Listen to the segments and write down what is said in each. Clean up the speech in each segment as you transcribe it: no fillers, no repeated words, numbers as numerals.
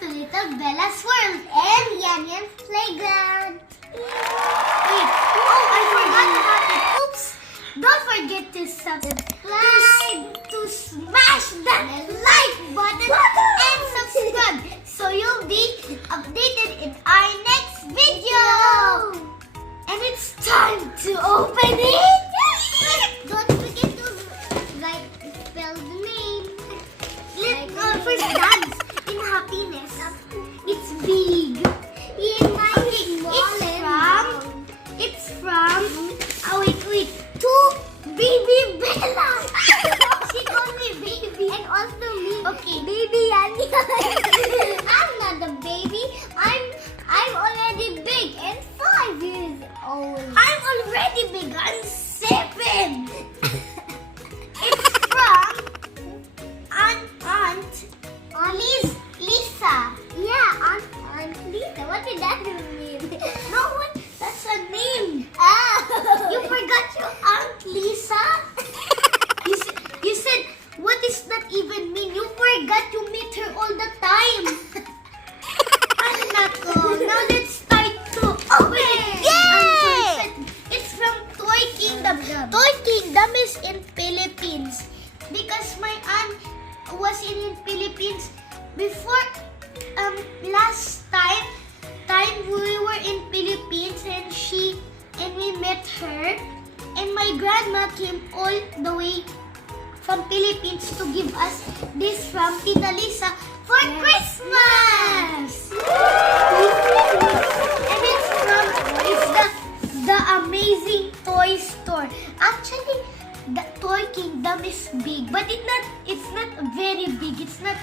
to Little Bella's World and Yan Yan's Playground. Wait, oh, I forgot about it. Oops! Don't forget to subscribe, to smash that like button and subscribe so you'll be updated in our next video. And it's time to open it. Don't forget to spell the name. Let's go first dance in happiness. It's big. It's from, wait, to Baby Bella. She called me baby. And also me. Okay. Baby Yanni. I'm not a baby. I'm already big and 5 years old. I'm already big. I'm 7. It's from Aunt Lisa. Yeah, Aunt Lisa. What did that mean? No one. That's a name. You forgot your Aunt Lisa? You said, what does that even mean? You forgot you meet her all the time. Anako. Now let's start to open it. Yay! It's from Toy Kingdom. Toy Kingdom is in Philippines. Because my aunt was in Philippines before last time we were in Philippines and we met her, and my grandma came all the way from Philippines to give us this from Tita Liza for Christmas. And it's the amazing toy store. Actually, the Toy Kingdom is big, but it's not very big. It's not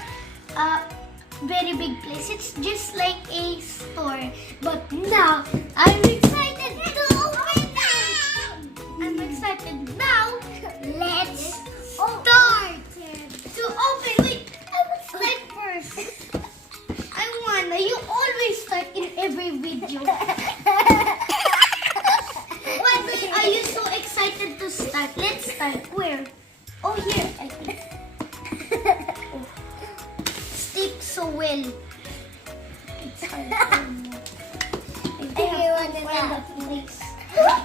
very big place. It's just like a store. But now, I'm excited to open it. I'm excited now. Let's start to open. Wait, I will start first. You always start in every video. Why are you so excited to start? Let's start. Where? Oh, here, I think. Stick so well. It's hard.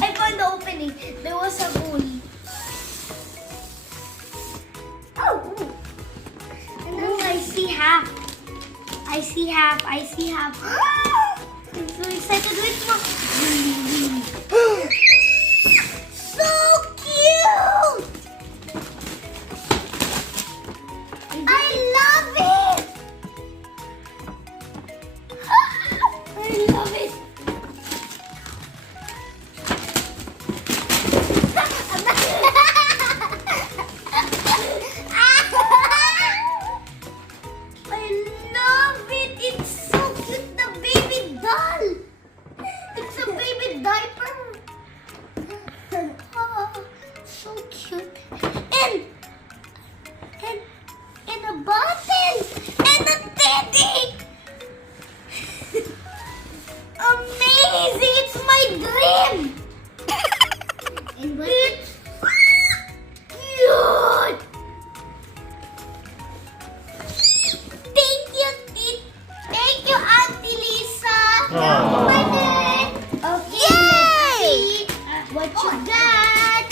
I found the opening. There was a hole. Oh! No, I see half. I see half. I'm so excited. Wait, Mom. So cute! I love it! I love it! I love it! It's so cute! The baby doll! It's a baby diaper! Oh, so cute! And a bottle! And a teddy! Amazing! It's my dream! It's cute! Thank you, Auntie Lisa! My turn! Okay, let's see what you got!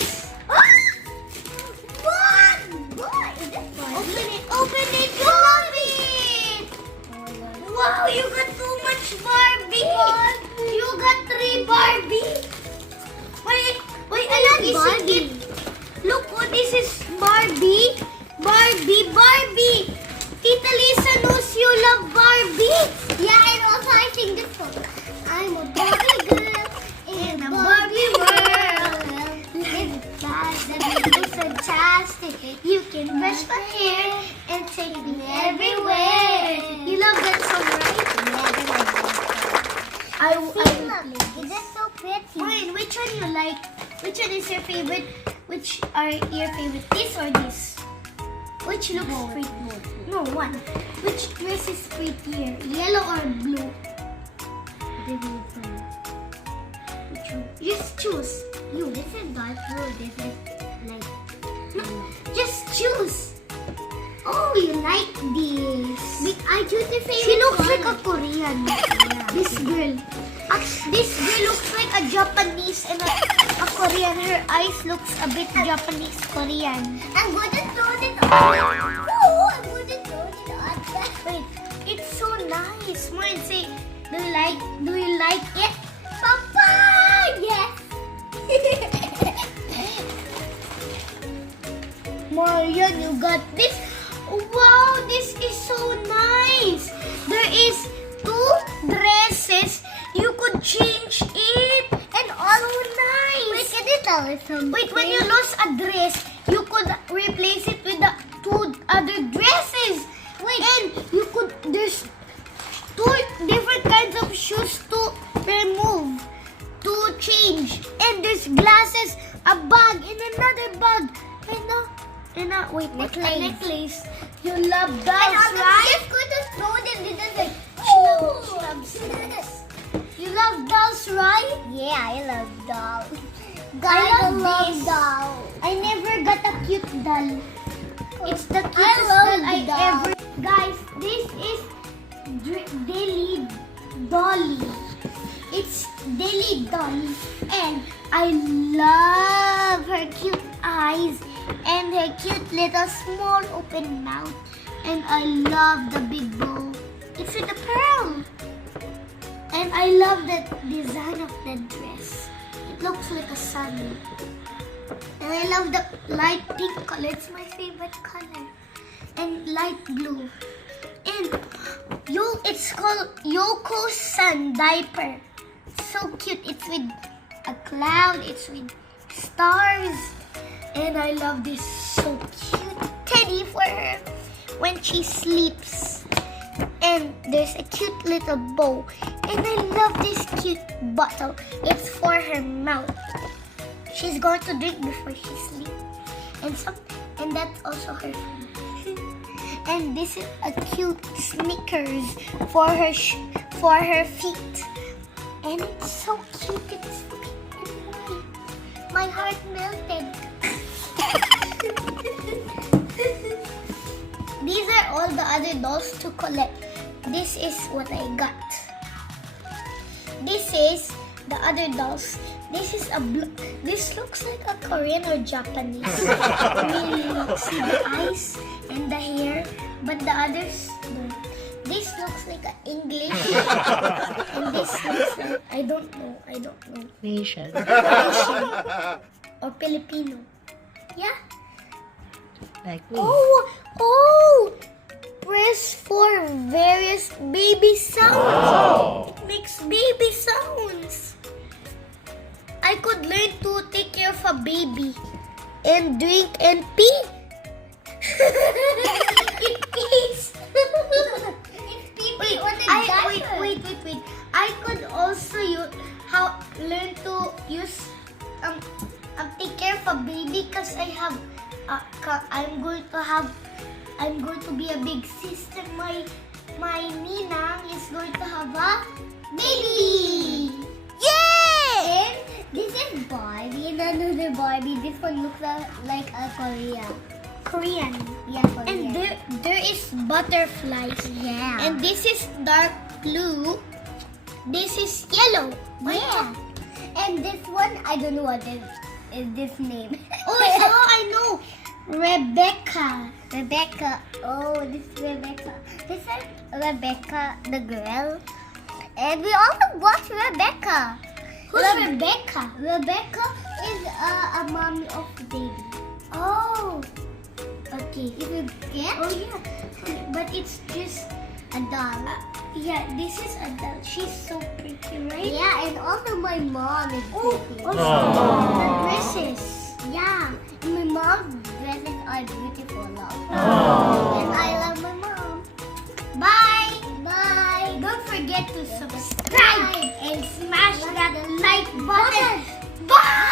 What? Is this Open it! You love it! Wow, you got too much Barbie! You got 3 Barbie! Wait, I like Barbie. Look, this is Barbie. Barbie! Tita Liza knows you love Barbie. Yeah, and also I sing this song. I'm a Barbie girl in a Barbie world. It's fantastic. You can brush my hair and take me everywhere. You love that song, right? I Is that so pretty? Wait, which one you like? Which one is your favorite? Which are your favorite? This or this? Which looks pretty? No, one. Which dress is prettier? Yellow or blue? Which one? Just choose. This is dark blue. This is light. No, just choose. Oh, you like this. I I choose the favorite. She looks like a Korean. Yeah. This girl. This girl looks like a Japanese and a Korean. Her eyes looks a bit Japanese Korean. I'm gonna throw it on. Oh, I'm gonna throw it on. Wait, it's so nice. Mine say, do you like it? Papa, yes. Marian, you got this. Wow, this is so nice. There is 2 dresses. You could change it. And all nice. Wait, can you tell us something? Wait, when you lose a dress, you could replace it with the 2 other dresses. Wait. And you could, there's 2 different kinds of shoes to remove, to change. And there's glasses, a bag, and another bag. And a necklace. You love dolls, right? I'm just going to throw them in the she loves dolls. You love dolls, right? Yeah, I love dolls. I love dolls. I never got a cute doll. It's the cutest doll I ever. Guys, this is Dilly Dolly. It's Dilly Dolly, and I love her cute eyes and her cute little small open mouth, and I love the big bow. It's with a pearl, and I love the design of the dress. It looks like a sun, and I love the light pink color. It's my favorite color, and light blue. And it's called Yoko's Sun diaper. So cute. It's with a cloud. It's with stars. And I love this so cute teddy for her when she sleeps. And there's a cute little bow. And I love this cute bottle. It's for her mouth. She's going to drink before she sleeps. And that's also her food. And this is a cute sneakers for her feet. And it's so cute. It's pink and white. My heart melted. These are all the other dolls to collect. This is what I got. This is the other dolls. This looks like a Korean or Japanese. Really looks. See the eyes and the hair, but the others don't. This looks like an English, and this looks like I don't know. Nation. Or Filipino. Yeah. Like me. Oh! Press for various baby sounds. Wow. It makes baby sounds. I could learn to take care of a baby and drink and pee. It pees. Wait. I could also learn to use take care of a baby because I'm going to be a big sister. My Ninang is going to have a baby. Yay! And this is Barbie and another Barbie. This one looks like a Korean. Yeah, Korean. And there is butterflies. Yeah. And this is dark blue. This is yellow. Yeah. And this one, I don't know what is this name. I know. Rebecca. Oh, this is Rebecca. This is Rebecca, the girl. And we also watch Rebecca. Who's Rebecca? Rebecca is a mommy of the baby. Oh. Okay. Oh, yeah. But it's just a doll. Yeah, this is a doll. She's so pretty, right? Yeah, and also my mom is pretty. Also, the dresses. Yeah, and my mom's dresses are beautiful. And I love my mom. Bye. Don't forget to subscribe and smash that like button. Bye.